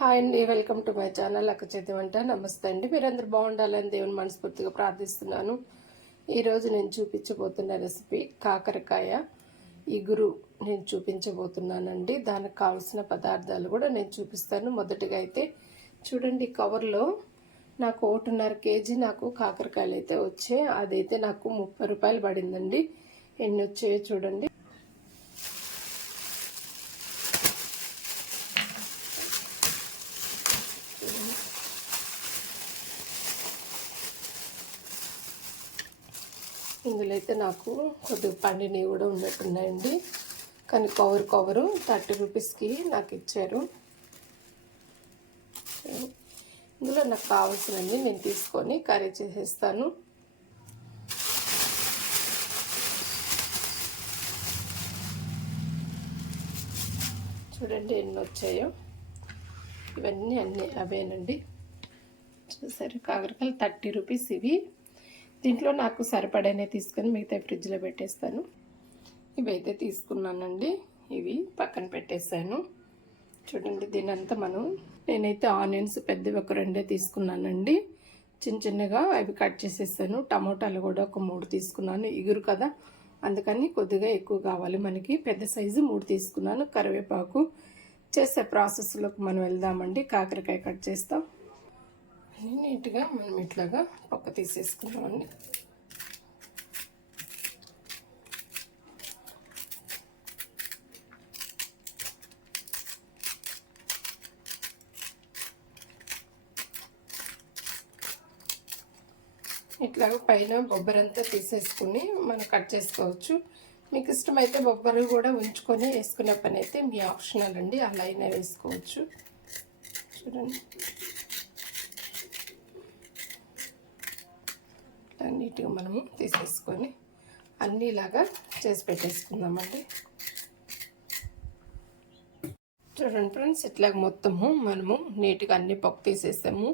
Hi అండి welcome to my channel అక్క చేతి వంట. నమస్తే అండి. మీరందరూ బాగుండాలని దేవుని మనస్ఫూర్తిగా ప్రార్థిస్తున్నాను. ఈరోజు నేను చూపించబోతున్న రెసిపీ కాకరకాయ. ఇగురు నేను చూపించబోతున్నానండి. దానికి కావాల్సిన పదార్థాలు కూడా నేను చూపిస్తాను. మొదటిగా అయితే చూడండి కవర్లో నాకు ఒకటిన్నర కేజీ నాకు కాకరకాయలు అయితే వచ్చాయి. అదైతే నాకు ముప్పై రూపాయలు పడిందండి. ఎన్ని వచ్చాయో చూడండి. ఇందులో అయితే నాకు కొద్దిగా పండినవి కూడా ఉన్నట్టున్నాయండి. కానీ కవర్ కవరు థర్టీ రూపీస్కి నాకు ఇచ్చారు. ఇందులో నాకు కావాల్సినవి నేను తీసుకొని కర్రీ చేసేస్తాను. చూడండి ఎన్ని వచ్చాయో. ఇవన్నీ అన్నీ అవేనండి. చూసారు? కాకరకాయలు థర్టీ రూపీస్ ఇవి. దీంట్లో నాకు సరిపడనే తీసుకొని మిగతా ఫ్రిడ్జ్లో పెట్టేస్తాను. ఇవైతే తీసుకున్నానండి. ఇవి పక్కన పెట్టేశాను. చూడండి దీని అంతా మనం నేనైతే ఆనియన్స్ పెద్దవి ఒక రెండే తీసుకున్నానండి. చిన్న చిన్నగా అవి కట్ చేసేసాను. టమోటాలు కూడా ఒక మూడు తీసుకున్నాను. ఇగురు కదా? అందుకని కొద్దిగా ఎక్కువ కావాలి మనకి. పెద్ద సైజు మూడు తీసుకున్నాను. కరివేపాకు చేసే ప్రాసెస్లోకి మనం వెళ్దామండి. కాకరకాయ కట్ చేస్తాం. నీట్గా మనం ఇట్లాగా పక్క తీసేసుకుందామండి ఇట్లాగ పైన బొబ్బరంతా తీసేసుకుని మనం కట్ చేసుకోవచ్చు. మీకు ఇష్టమైతే బొబ్బరు కూడా ఉంచుకొని వేసుకునే పని అయితే మీ ఆప్షనల్ అండి. అలా అయినా వేసుకోవచ్చు. చూడండి. నీట్గా మనము తీసేసుకొని అన్నీలాగా చేసి పెట్టేసుకుందామండి. చూడండి ఫ్రెండ్స్ ఇట్లాగ మొత్తము మనము నీట్గా అన్ని పప్పు తీసేసాము.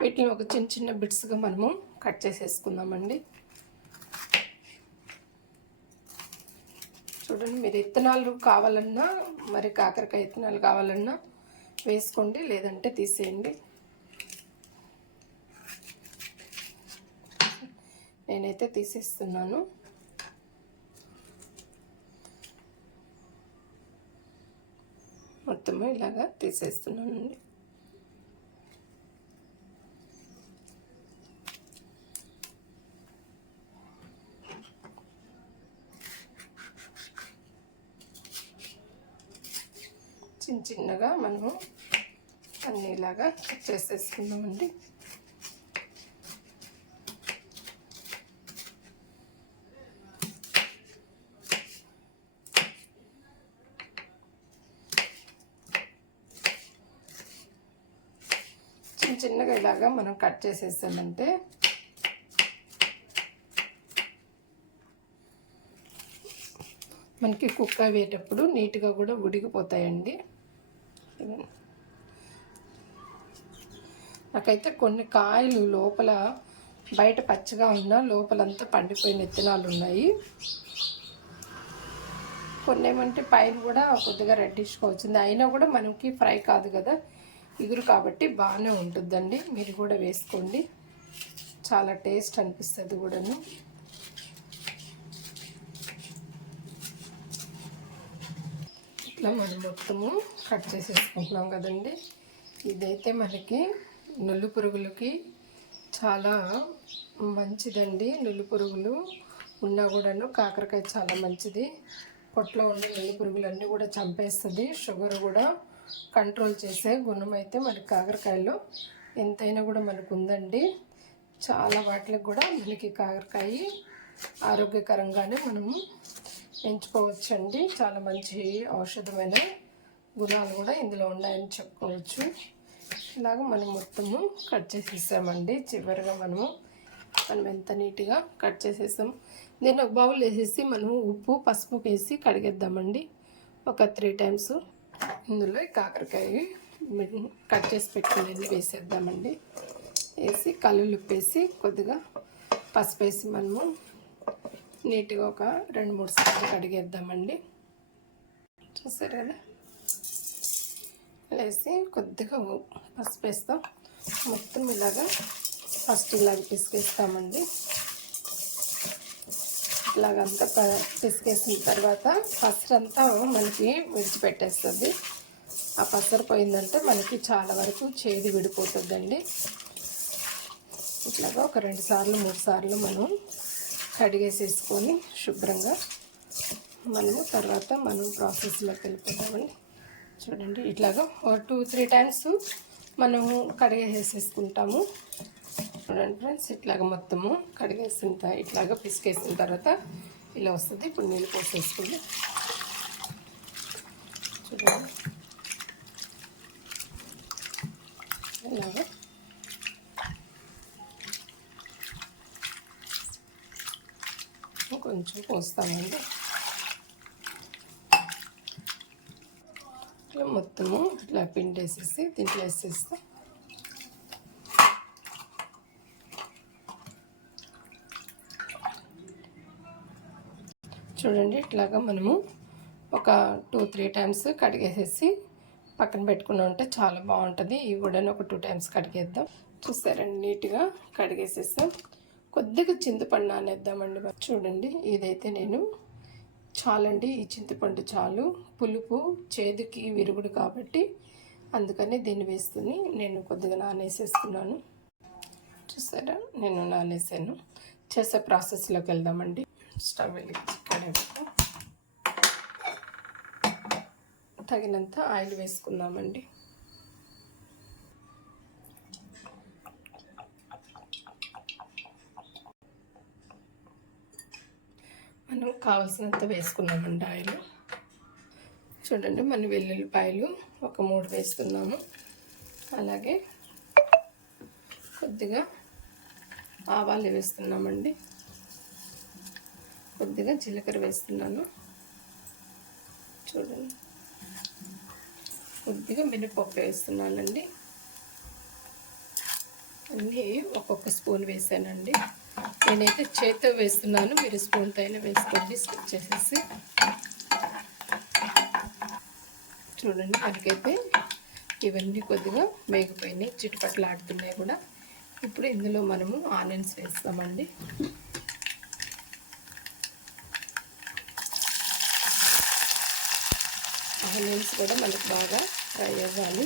వీటిని ఒక చిన్న చిన్న బిట్స్గా మనము కట్ చేసేసుకుందామండి. చూడండి మీరు ఇత్తనాలు కావాలన్నా మరి కాకరకాయ ఇత్తనాలు కావాలన్నా వేసుకోండి లేదంటే తీసేయండి. నేనైతే తీసేస్తున్నాను. మొత్తము ఇలాగా తీసేస్తున్నానండి. చిన్న చిన్నగా మనము అన్నీ ఇలాగా చేసేసుకుందామండి. చిన్నగా ఇలాగా మనం కట్ చేసేసామంటే మనకి కుక్క అయ్యేటప్పుడు నీట్గా కూడా ఉడికిపోతాయండి. నాకైతే కొన్ని కాయలు లోపల బయట పచ్చగా ఉన్నా లోపలంతా పండిపోయిన విత్తనాలు ఉన్నాయి. కొన్ని ఏమంటే పైన కూడా కొద్దిగా రెడ్డిష్గా వచ్చింది. అయినా కూడా మనకి ఫ్రై కాదు కదా. ఇగురు కాబట్టి బాగానే ఉంటుందండి. మీరు కూడా వేసుకోండి. చాలా టేస్ట్ అనిపిస్తుంది కూడాను. ఇట్లా మనం మొత్తము కట్ చేసేసుకుంటున్నాం కదండి. ఇదైతే మనకి నుల్లు పురుగులకి చాలా మంచిదండి. నుల్లు పురుగులు ఉన్నా కూడాను కాకరకాయ చాలా మంచిది. పొట్లో ఉండే నుల్లు పురుగులన్నీ కూడా చంపేస్తుంది. షుగర్ కూడా కంట్రోల్ చేసే గుణం అయితే మనకి కాకరకాయలో ఎంతైనా కూడా మనకు ఉందండి. చాలా వాటికి కూడా మనకి కాకరకాయ ఆరోగ్యకరంగానే మనము ఎంచుకోవచ్చండి చాలా మంచి ఔషధమైన గుణాలు కూడా ఇందులో ఉన్నాయని చెప్పుకోవచ్చు. ఇలాగ మనం మొత్తము కట్ చేసేసామండి. చివరిగా మనము మనం ఎంత నీట్గా కట్ చేసేసాము దీన్ని ఒక బౌల్ వేసేసి మనము ఉప్పు పసుపు వేసి కడిగేద్దామండి. ఒక త్రీ టైమ్స్ ఇందులో కాకరకాయ కట్ చేసి పెట్టుకునేది వేసేద్దామండి. వేసి కళ్ళు ఉప్పేసి కొద్దిగా పసుపు వేసి మనము నీట్గా ఒక రెండు మూడు సార్లు కడిగేద్దామండి. చూసారు కదా వేసి కొద్దిగా పసుపు వేస్తాం. మొత్తం ఇలాగా ఫస్ట్ ఇలాగ పిసికేస్తామండి. ఇలాగంతా ప- పిసికేసిన తర్వాత పసరు అంతా మనకి విడిచిపెట్టేస్తుంది. ఆ పసరు పోయిందంటే మనకి చాలా వరకు చేదు విడిపోతుందండి. ఇట్లాగా ఒక రెండు సార్లు మూడు సార్లు మనం కడిగేసేసుకొని శుభ్రంగా మనము తర్వాత మనం ప్రాసెస్లోకి వెళ్ళిపోతామండి. చూడండి ఇట్లాగా ఒక టూ త్రీ టైమ్స్ మనము కడిగేసేసుకుంటాము. చూడండి ఫ్రెండ్స్ ఇట్లాగ మొత్తము కడిగేసిన త- ఇట్లాగా పిసికేసిన తర్వాత ఇలా వస్తుంది. ఇప్పుడు నీళ్ళు పోసేసుకుంది. చూడండి. కొంచెం పోస్తామండి. ఇట్లా మొత్తము ఇట్లా పిండి వేసేసి దీంట్లో వేసేస్తే చూడండి ఇట్లాగా మనము ఒక టూ త్రీ టైమ్స్ కడిగేసేసి పక్కన పెట్టుకుని ఉంటే చాలా బాగుంటుంది. ఇవి కూడా ఒక టూ టైమ్స్ కడిగేద్దాం. చూసారండి నీట్గా కడిగేసేస్తాం కొద్దిగా చింతపండు నానేద్దామండి మరి. చూడండి ఇదైతే నేను చాలండి ఈ చింతపండు చాలు. పులుపు చేదుకి విరుగుడు కాబట్టి అందుకని దీన్ని వేసుకుని నేను కొద్దిగా నానేసేస్తున్నాను చూసారా నేను నానేసాను. చేసే ప్రాసెస్లోకి వెళ్దామండి. స్టవ్ వెలిగించి కరివేపాకు తగినంత ఆయిల్ వేసుకుందామండి. మనం కావలసినంత వేసుకున్నామండి ఆయిల్. చూడండి మన వెల్లుల్లిపాయలు ఒక మూడు వేసుకున్నాము అలాగే కొద్దిగా ఆవాలు వేస్తున్నామండి కొద్దిగా జీలకర్ర వేస్తున్నాను. చూడండి. కొద్దిగా మినపప్పు వేస్తున్నానండి. అన్నీ ఒక్కొక్క స్పూన్ వేసానండి. నేనైతే చేత్తో వేస్తున్నాను. మీరు స్పూన్తో అయినా వేసుకోండి. స్కిప్ చేసేసి. చూడండి. మనకైతే ఇవన్నీ కొద్దిగా మేగిపోయినాయి. చిట్టుపట్లు ఆడుతున్నాయి కూడా. ఇప్పుడు ఇందులో మనము ఆనియన్స్ వేస్తామండి. ఆనియన్స్ కూడా మనకు బాగా ఫ్రై అవ్వాలి.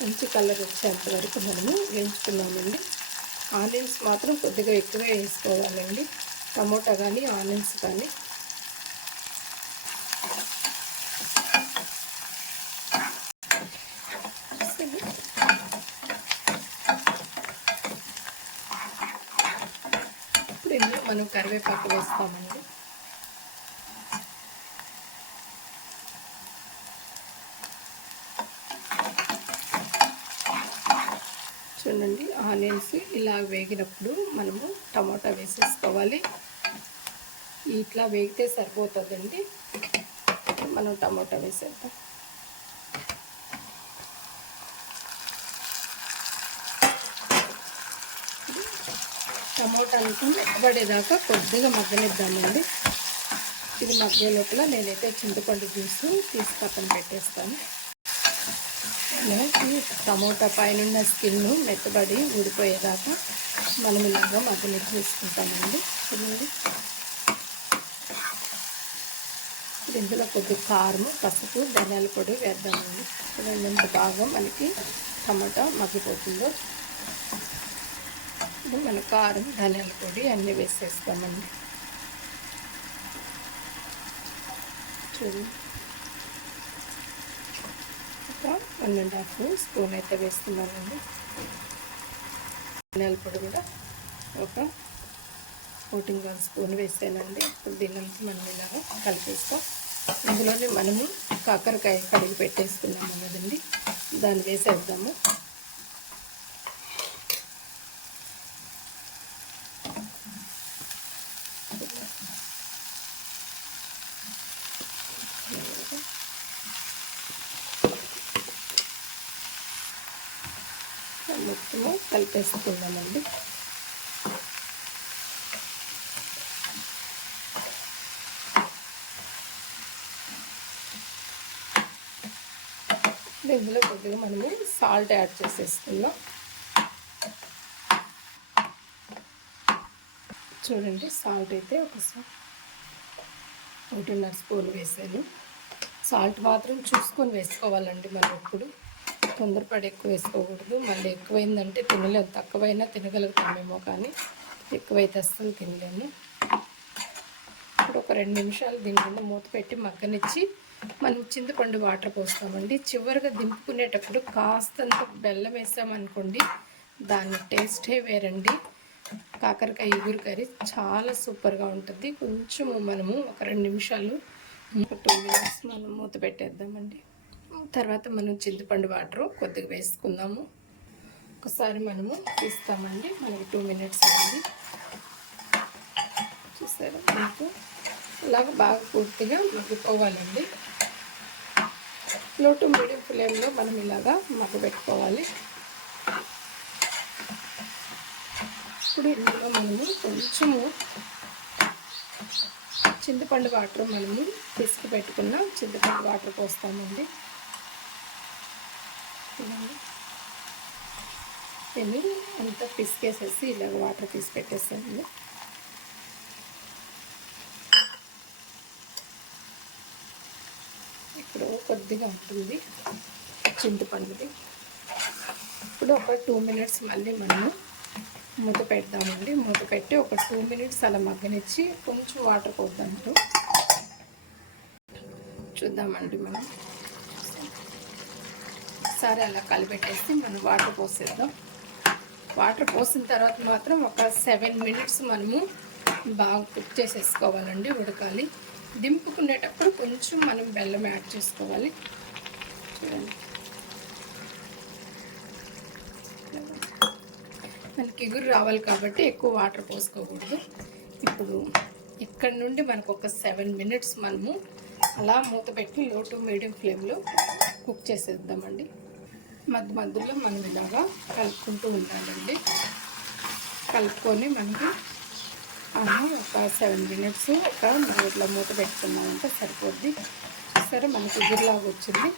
మంచి కలర్ వచ్చేంత వరకు మనము వేయించుకున్నామండి. ఆనియన్స్ మాత్రం కొద్దిగా ఎక్కువ వేసుకోవాలండి. టమోటా కానీ ఆనియన్స్ కానీ. ఇప్పుడు ఇందులో మనం కరివేపాకు వేస్తామండి చూడండి ఆనియన్స్ ఇలా వేగినప్పుడు మనము టమాటా వేసేసుకోవాలి. ఇట్లా వేగితే సరిపోతుందండి. మనం టమాటా వేసేద్దాం. టమాటా అంతా మెత్తబడేదాకా కొద్దిగా మగ్గనిద్దామండి. ఇది మగ్గే లోపల నేనైతే చింతపండు జ్యూస్ తీసి పక్కన పెట్టేస్తాను. ఈ టమోటా పైన స్కిన్ మెత్తబడి ఊడిపోయేదాకా మనం ఇలాగా మగ్గనెట్ వేసుకుంటామండి. చూడండి. ఇందులో కొద్ది కారం పసుపు ధనియాల పొడి వేద్దామండి. చూడండి ఎంత బాగా మనకి టమాటా మగ్గిపోతుందో. ఇప్పుడు మన కారం ధనియాల పొడి అన్నీ వేసేస్తామండి. చూడండి ఒక వన్ అండ్ హాఫ్ స్పూన్ అయితే వేస్తున్నానండి. ధనియాల పొడి కూడా ఒక కోటింగ్ వన్ స్పూన్ వేసానండి. ఇప్పుడు దీన్నంతా మనం ఇలాగా కలిపేస్తాం ఇందులోనే మనము కాకరకాయ కడిగి పెట్టేసుకున్నాము కదండి. దాన్ని వేసేద్దాము మొత్తము వేసుకుందామండి. ఇందులో కొద్దిగా మనము సాల్ట్ యాడ్ చేసేసుకుందాం. చూడండి సాల్ట్ అయితే ఒకసారి ఒకటిన్నర స్పూన్ వేసాను. సాల్ట్ మాత్రం చూసుకొని వేసుకోవాలండి మనం ఎప్పుడు. తొందరపడి ఎక్కువ వేసుకోకూడదు. మళ్ళీ ఎక్కువైందంటే తినలేము తక్కువైనా తినగలుగుతామేమో కానీ ఎక్కువైతే అస్సలు తినలేము. ఇప్పుడు ఒక రెండు నిమిషాలు దీని కింద మూత పెట్టి మగ్గనిచ్చి మనం చింతపండు వాటర్ పోస్తామండి. చివరిగా దింపుకునేటప్పుడు కాస్తంత బెల్లం వేసామనుకోండి దాని టేస్టే వేరండి. కాకరకాయ ఇగురు కర్రీ చాలా సూపర్గా ఉంటుంది. కొంచెము మనము ఒక రెండు నిమిషాలు ఒక టూ మినిట్స్ మనం మూత పెట్టేద్దామండి. తర్వాత మనం చింతపండు వాటర్ కొద్దిగా వేసుకుందాము. ఒకసారి మనము తీస్తామండి. మనకి టూ మినిట్స్ అయింది. చూసారా? మీకు ఇలాగ బాగా పూర్తిగా మగ్గిపోవాలండి. లో టు మీడియం ఫ్లేమ్లో మనం ఇలాగా మగ్గబెట్టుకోవాలి. ఇప్పుడు ఇందులో మనము కొంచెము చింతపండు వాటర్ మనము పిసికి పెట్టుకున్న చింతపండు వాటర్ పోస్తామండి. దీన్ని అంతా పిసికేసేసి ఇలాగ వాటర్ తీసి ఇప్పుడు కొద్దిగా ఉంటుంది చింతపండుది ఇప్పుడు ఒక టూ మినిట్స్ మళ్ళీ మనము మూత పెడదామండి. మూత పెట్టి ఒక టూ మినిట్స్ అలా మగ్గనిచ్చి కొంచెం వాటర్ పోద్దాం చూద్దామండి మనం. ఒకసారి అలా కలిపెట్టేసి మనం వాటర్ పోసేద్దాం. వాటర్ పోసిన తర్వాత మాత్రం ఒక సెవెన్ మినిట్స్ మనము బాగా కుక్ చేసేసుకోవాలండి ఉడకాలి. దింపుకునేటప్పుడు కొంచెం మనం బెల్లం యాడ్ చేసుకోవాలి. చూడండి. మనకి ఎగురు రావాలి కాబట్టి ఎక్కువ వాటర్ పోసుకోకూడదు. ఇప్పుడు ఇక్కడ నుండి మనకు ఒక సెవెన్ మినిట్స్ మనము అలా మూత పెట్టి లో టు మీడియం ఫ్లేమ్లో కుక్ చేసేద్దామండి. మధ్య మధ్యలో మనం ఇలాగా కలుపుకుంటూ ఉండాలండి. కలుపుకొని మనకి ఒక సెవెన్ మినిట్స్ ఒక ఇట్లా మూత పెట్టుకున్నామంటే సరిపోద్ది. సరే మనకి ఎగురులాగా వచ్చింది.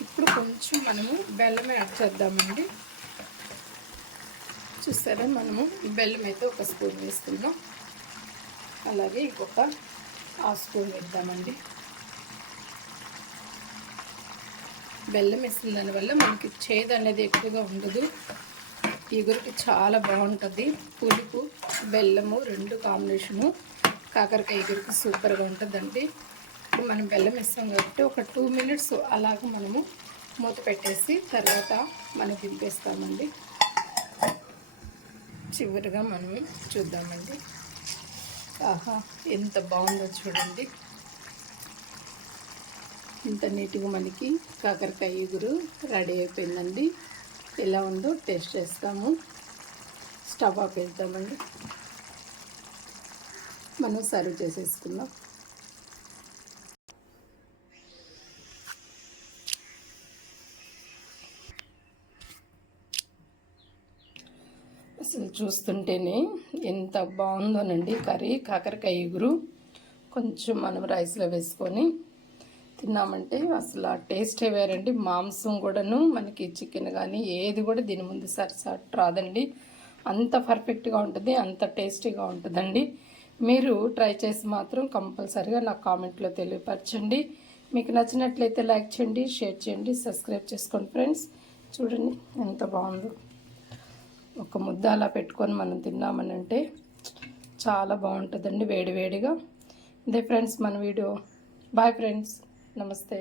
ఇప్పుడు కొంచెం మనము బెల్లం యాడ్ చేద్దామండి. చూస్తారా మనము బెల్లం అయితే ఒక స్పూన్ వేసుకుందాం. అలాగే ఇంకొక హాఫ్ స్పూన్ వేద్దామండి. బెల్లం వేసిన దానివల్ల మనకి చేదు అనేది ఎక్కువగా ఉండదు. ఎగురుకి చాలా బాగుంటుంది. పులుపు బెల్లము రెండు కాంబినేషను. కాకరకాయ ఎగురుకి సూపర్గా ఉంటుందండి. మనం బెల్లం ఇస్తాం కాబట్టి ఒక టూ మినిట్స్ అలాగ మనము మూత పెట్టేసి తర్వాత మనం దింపేస్తామండి. చివరిగా మనం చూద్దామండి. ఆహా ఎంత బాగుందో చూడండి. ఇంత నీట్గా మనకి కాకరకాయ ఇగురు రెడీ అయిపోయిందండి. ఎలా ఉందో టేస్ట్ చేస్తాము. స్టవ్ ఆఫ్ వేద్దామండి మనం సర్వ్ చేసేసుకుందాం. అసలు చూస్తుంటేనే ఎంత బాగుందోనండి కర్రీ కాకరకాయ ఇగురు కొంచెం మనం రైస్లో వేసుకొని తిన్నామంటే అసలు ఆ టేస్టే వేరండి. మాంసం కూడాను మనకి చికెన్ కానీ ఏది కూడా దీని ముందు సరిసట్ రాదండి. అంత పర్ఫెక్ట్గా ఉంటుంది అంత టేస్టీగా ఉంటుందండి. మీరు ట్రై చేసి మాత్రం కంపల్సరిగా నా కామెంట్లో తెలియపరచండి. మీకు నచ్చినట్లయితే లైక్ చేయండి షేర్ చేయండి సబ్స్క్రైబ్ చేసుకోండి ఫ్రెండ్స్. చూడండి ఎంత బాగుందో. ఒక ముద్ద అలా పెట్టుకొని మనం తిన్నామనంటే చాలా బాగుంటుందండి వేడివేడిగా ఇదే ఫ్రెండ్స్ మన వీడియో. Bye friends. నమస్తే.